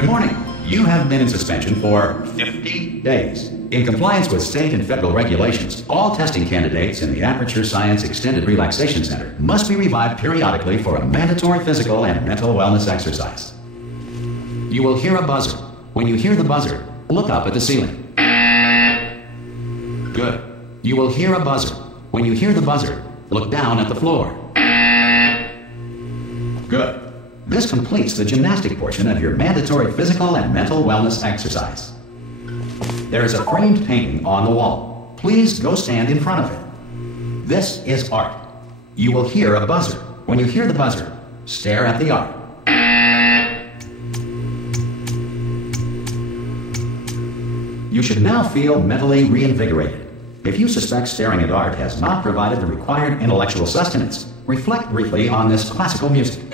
Good morning. You have been in suspension for 50 days. In compliance with state and federal regulations, all testing candidates in the Aperture Science Extended Relaxation Center must be revived periodically for a mandatory physical and mental wellness exercise. You will hear a buzzer. When you hear the buzzer, look up at the ceiling. Good. You will hear a buzzer. When you hear the buzzer, look down at the floor. Good. This completes the gymnastic portion of your mandatory physical and mental wellness exercise. There is a framed painting on the wall. Please go stand in front of it. This is art. You will hear a buzzer. When you hear the buzzer, stare at the art. You should now feel mentally reinvigorated. If you suspect staring at art has not provided the required intellectual sustenance, reflect briefly on this classical music.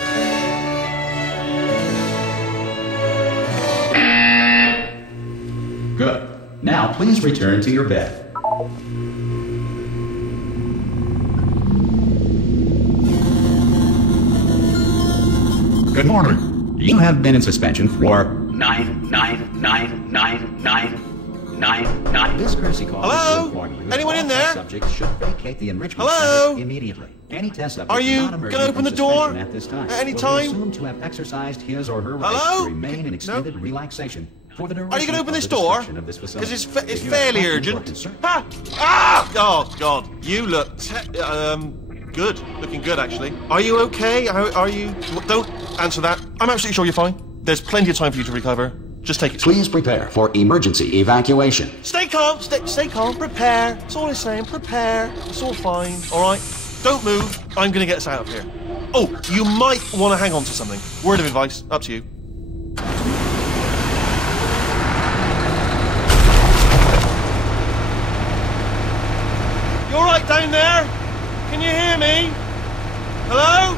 Good. Now please return to your bed. Good morning. You have been in suspension for 9. This courtesy call. Hello? Anyone in there? Subjects should vacate the enrichment Hello? center immediately. Any test subject Are you not emerging gonna open from the door suspension at this time at any will time? be assumed to have exercised his or her rights Hello? to remain in extended relaxation for the duration Are you going to open of this the door? description of this facility. Because it's If you fairly have questions or urgent. concerns- Ha! Ah! Oh, God. You look good. Looking good, actually. Are you okay? Are you... Don't answer that. I'm absolutely sure you're fine. There's plenty of time for you to recover. Just take it. Please prepare for emergency evacuation. Stay calm. Stay calm. Prepare. That's all I'm saying. Prepare. It's all fine. All right? Don't move. I'm going to get us out of here. Oh, you might want to hang on to something. Word of advice. Up to you. You all right down there? Can you hear me? Hello?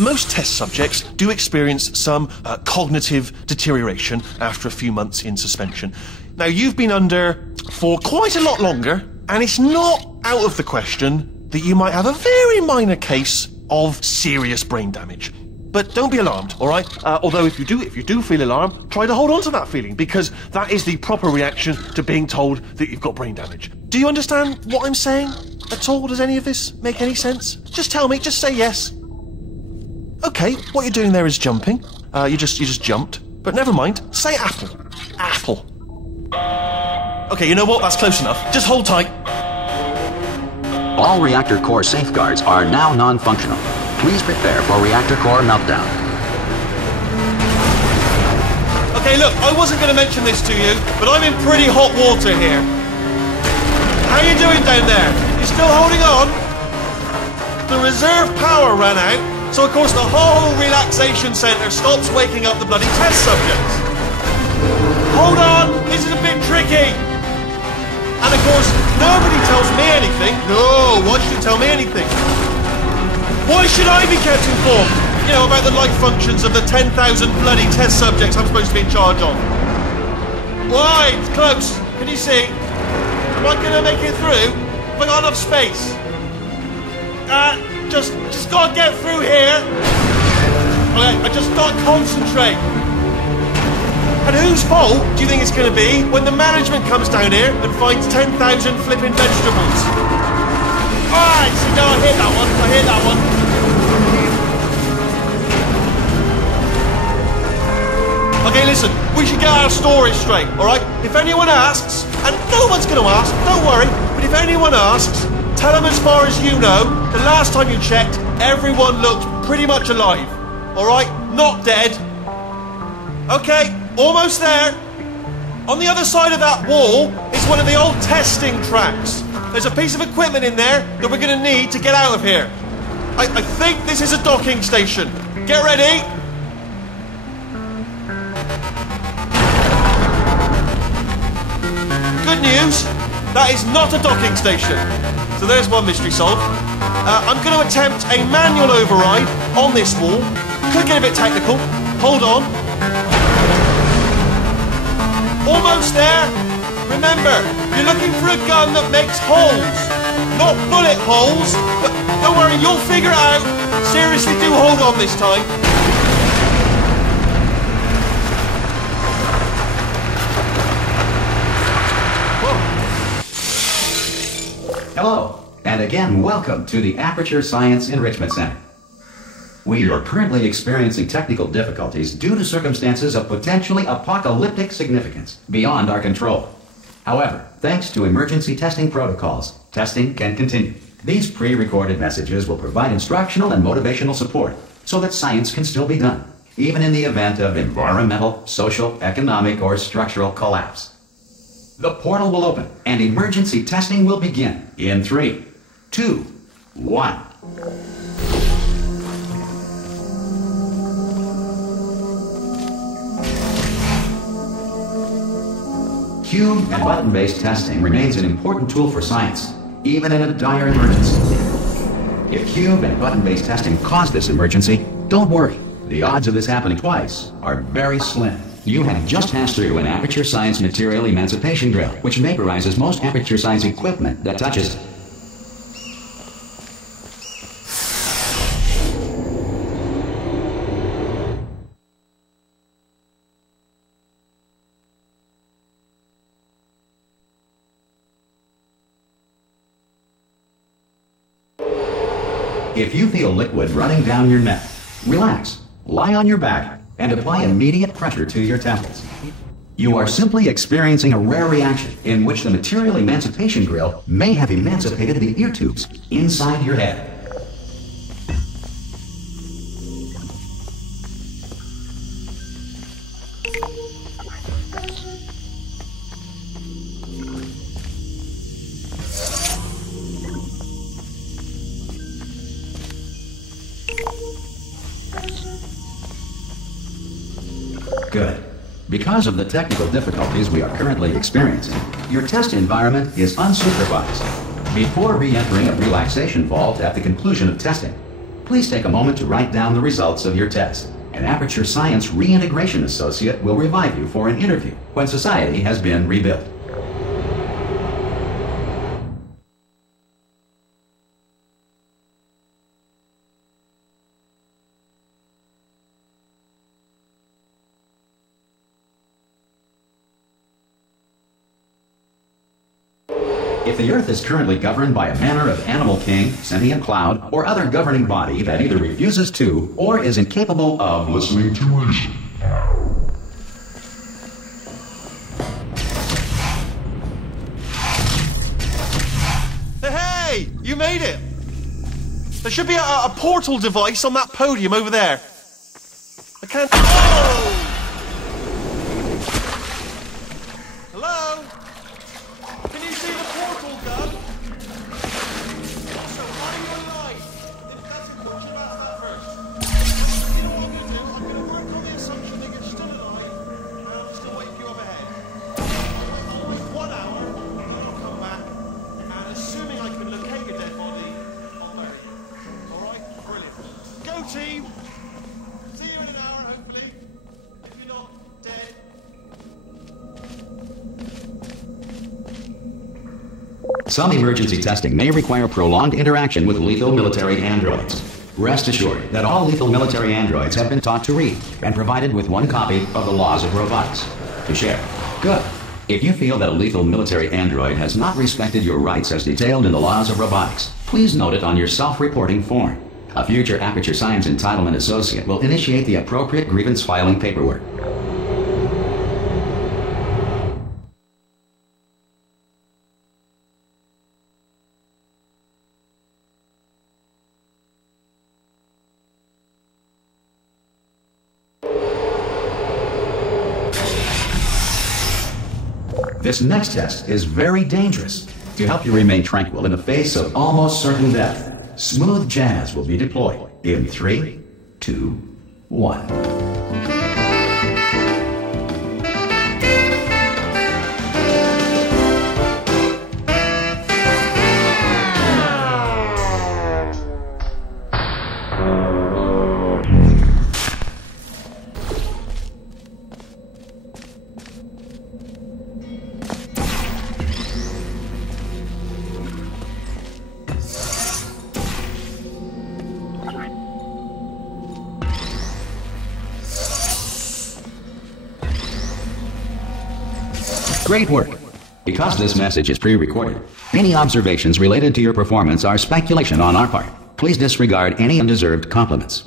Most test subjects do experience some cognitive deterioration after a few months in suspension. Now, you've been under for quite a lot longer, and it's not out of the question that you might have a very minor case of serious brain damage. But don't be alarmed, all right? Although if you do feel alarmed, try to hold on to that feeling, because that is the proper reaction to being told that you've got brain damage. Do you understand what I'm saying at all? Does any of this make any sense? Just tell me, just say yes. Okay, what you're doing there is jumping. You just jumped. But never mind, say apple. Apple. Okay, you know what? That's close enough. Just hold tight. All reactor core safeguards are now non-functional. Please prepare for reactor core meltdown. Okay, look, I wasn't going to mention this to you, but I'm in pretty hot water here. How you doing down there? You still holding on? The reserve power ran out, so of course the whole relaxation centre stops waking up the bloody test subjects. Hold on, this is a bit tricky. And of course, nobody tells me anything. No, why should you tell me anything? Why should I be kept informed? You know, about the life functions of the 10,000 bloody test subjects I'm supposed to be in charge of. Why? It's close. Can you see? Am I going to make it through? Have I got enough space? Just gotta get through here. Okay, I just gotta concentrate. And whose fault do you think it's going to be when the management comes down here and finds 10,000 flipping vegetables? Alright, so no, I hit that one. Okay, listen, we should get our story straight, alright? If anyone asks, and no one's going to ask, don't worry, but if anyone asks, tell them as far as you know, the last time you checked, everyone looked pretty much alive. Alright? Not dead. Okay, almost there. On the other side of that wall is one of the old testing tracks. There's a piece of equipment in there that we're going to need to get out of here. I think this is a docking station. Get ready. Good news, that is not a docking station. So there's one mystery solved. I'm going to attempt a manual override on this wall. Could get a bit technical. Hold on. Almost there. Remember, you're looking for a gun that makes holes. Not bullet holes, but Don't worry, you'll figure it out. Seriously, do hold on this time. Hello, and again, welcome to the Aperture Science Enrichment Center. We are currently experiencing technical difficulties due to circumstances of potentially apocalyptic significance beyond our control. However, thanks to emergency testing protocols, testing can continue. These pre-recorded messages will provide instructional and motivational support so that science can still be done, even in the event of environmental, social, economic, or structural collapse. The portal will open, and emergency testing will begin in 3, 2, 1. Cube and button-based testing remains an important tool for science, even in a dire emergency. If cube and button-based testing caused this emergency, don't worry. The odds of this happening twice are very slim. You have just passed through an Aperture Science material emancipation drill, which vaporizes most Aperture Science equipment that touches it. If you feel liquid running down your neck, relax, lie on your back, and apply immediate pressure to your temples. You are simply experiencing a rare reaction in which the material emancipation grill may have emancipated the ear tubes inside your head. Good. Because of the technical difficulties we are currently experiencing, your test environment is unsupervised. Before re-entering a relaxation vault at the conclusion of testing, please take a moment to write down the results of your test. An Aperture Science Reintegration Associate will revive you for an interview when society has been rebuilt. If the Earth is currently governed by a manner of animal king, sentient cloud, or other governing body that either refuses to or is incapable of listening to reason. Hey, you made it! There should be a portal device on that podium over there. I can't... Oh! Hello? Can you see the portal gun? Also, are you alive? That's important about that first. You know what I'm going to do? I'm going to work on the assumption that you're still alive, and I'll still wait for you up ahead. I'll wait 1 hour, and I'll come back, and assuming I can locate your dead body, I'll bury you. Alright? Brilliant. Go team! See you in an hour, hopefully. If you're not dead. Some emergency testing may require prolonged interaction with lethal military androids. Rest assured that all lethal military androids have been taught to read and provided with 1 copy of the laws of robotics to share. Good. If you feel that a lethal military android has not respected your rights as detailed in the laws of robotics, please note it on your self-reporting form. A future Aperture Science Entitlement Associate will initiate the appropriate grievance filing paperwork. This next test is very dangerous. To help you remain tranquil in the face of almost certain death, smooth jazz will be deployed in 3, 2, 1. Great work. Because this message is pre-recorded, any observations related to your performance are speculation on our part. Please disregard any undeserved compliments.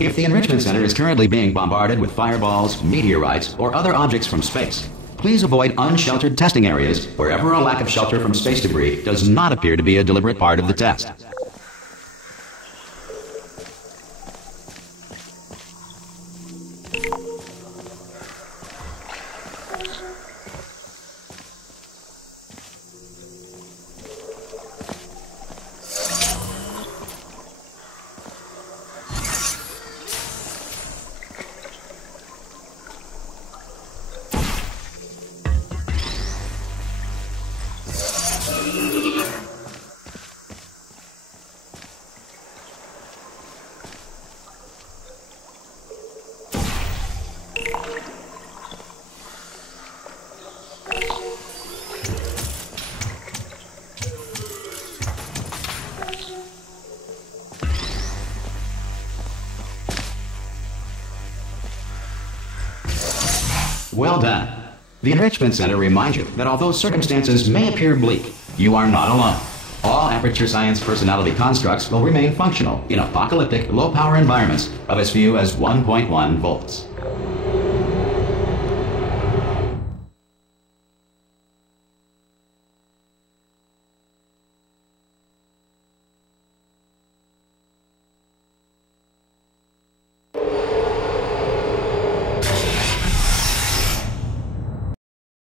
If the Enrichment Center is currently being bombarded with fireballs, meteorites, or other objects from space, please avoid unsheltered testing areas wherever a lack of shelter from space debris does not appear to be a deliberate part of the test. Well done. The Enrichment Center reminds you that although circumstances may appear bleak, you are not alone. All Aperture Science personality constructs will remain functional in apocalyptic, low-power environments of as few as 1.1 volts.